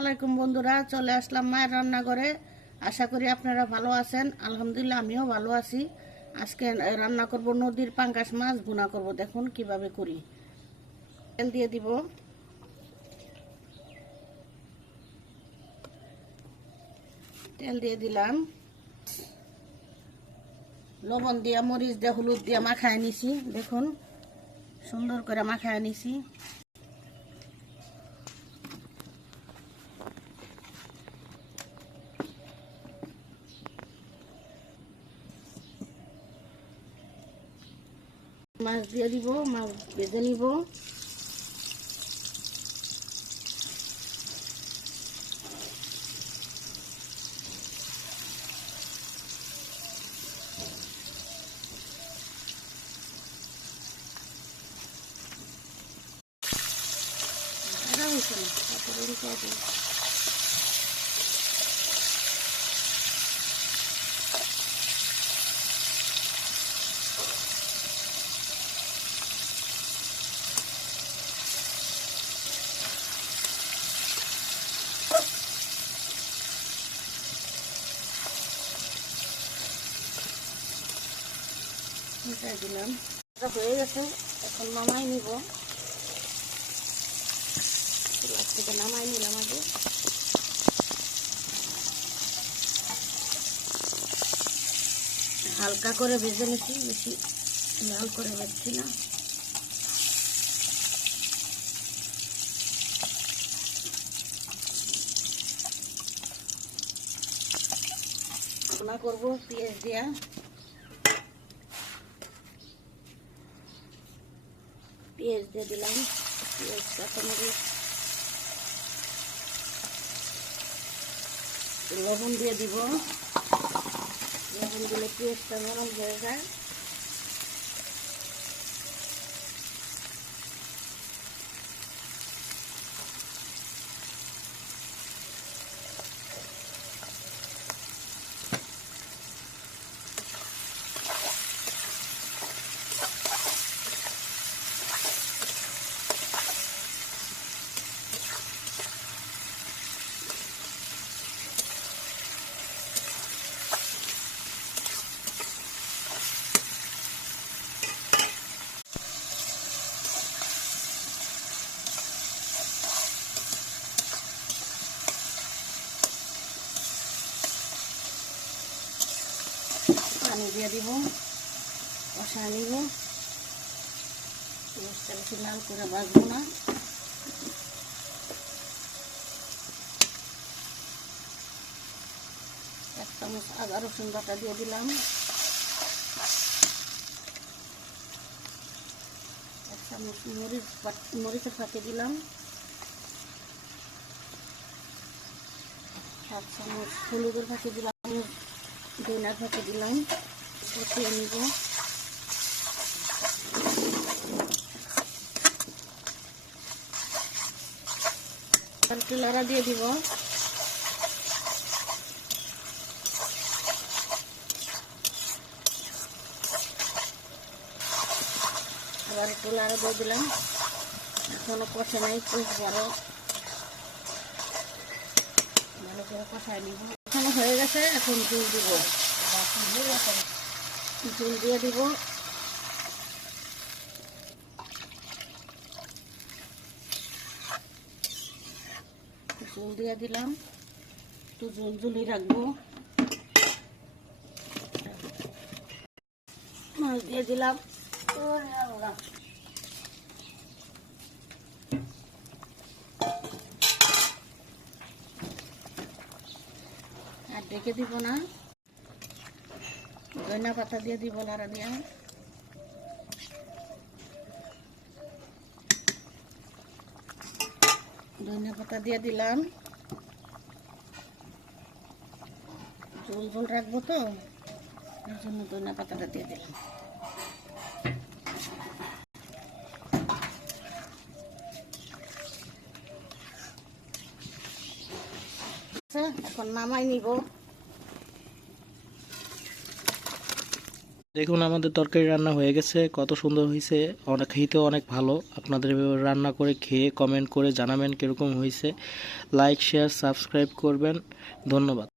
আলাইকুম বন্ধুরা, চলে আসলাম মায়ের রান্নাঘরে। আশা করি আপনারা ভালো আছেন। আলহামদুলিল্লাহ আমিও ভালো আছি। আজকে রান্না করব নদীর পাঙ্গাস মাছ ভুনা করব। দেখুন কিভাবে করি। তেল দিয়ে দিব, তেল দিয়ে দিলাম, লবণ দিয়া মরিচ দিয়ে হলুদ দিয়ে মাখায় নিছি। দেখুন সুন্দর করে মাখায় নিছি। মাছ দিয়ে দিব, মাছ ভেজে নিব। দিলাম, হয়ে গেছে। এখন নামাই নিব, থেকে নামাই নিলাম। আগে হালকা করে ভেজে নিচ্ছি, বেশি লাল করে ভাজছি না। রান্না করবো পেঁয়াজ দিয়া। পেঁয়াজ দিয়ে দিলাম, পেঁয়াজ কাঁচামরিচ, লবণ দিয়ে দিব। লবণ দিলে পেঁয়াজটা নরম হয়ে যায়। পানি দিয়ে দিব, কষায় নিব। পেঁয়াজটা বেশি লাল করে ভাজবো না। এক চামচ আদা রসুন বাটা দিয়ে দিলাম, এক চামচ মরিচের ফাঁকে দিলাম, এক চামচ হলুদের ফাঁকে দিলাম, ধনিয়ার ফাঁকে দিলাম। কষিয়ে নিব। একটু লড়া দিয়ে দিব। আবার একটু লড়া দিয়ে দিলাম। এখনো কষে নাই, ভালো করে কষায় নিব। এখনো হয়ে গেছে। এখন জল দিব, জল দিয়ে দিব। জল দিয়ে দিলাম, একটু জল জলই রাখবো। মাছ দিয়ে দিলাম, আর ডেকে দিব না। ধনিয়া পাতা দিয়ে দিব, লাড়া দিয়া। ধনিয়া পাতা দিয়ে দিলাম। ঝোল ঝোল রাখবো তো, এর জন্য ধনিয়া পাতাটা দিয়ে দিলাম। এখন নামাই নিব। দেখুন আমাদের তরকারি রান্না হয়ে গেছে, কত সুন্দর হয়েছে, অনেক খেতেও অনেক ভালো। আপনাদের এভাবে রান্না করে খেয়ে কমেন্ট করে জানাবেন কীরকম হয়েছে। লাইক শেয়ার সাবস্ক্রাইব করবেন। ধন্যবাদ।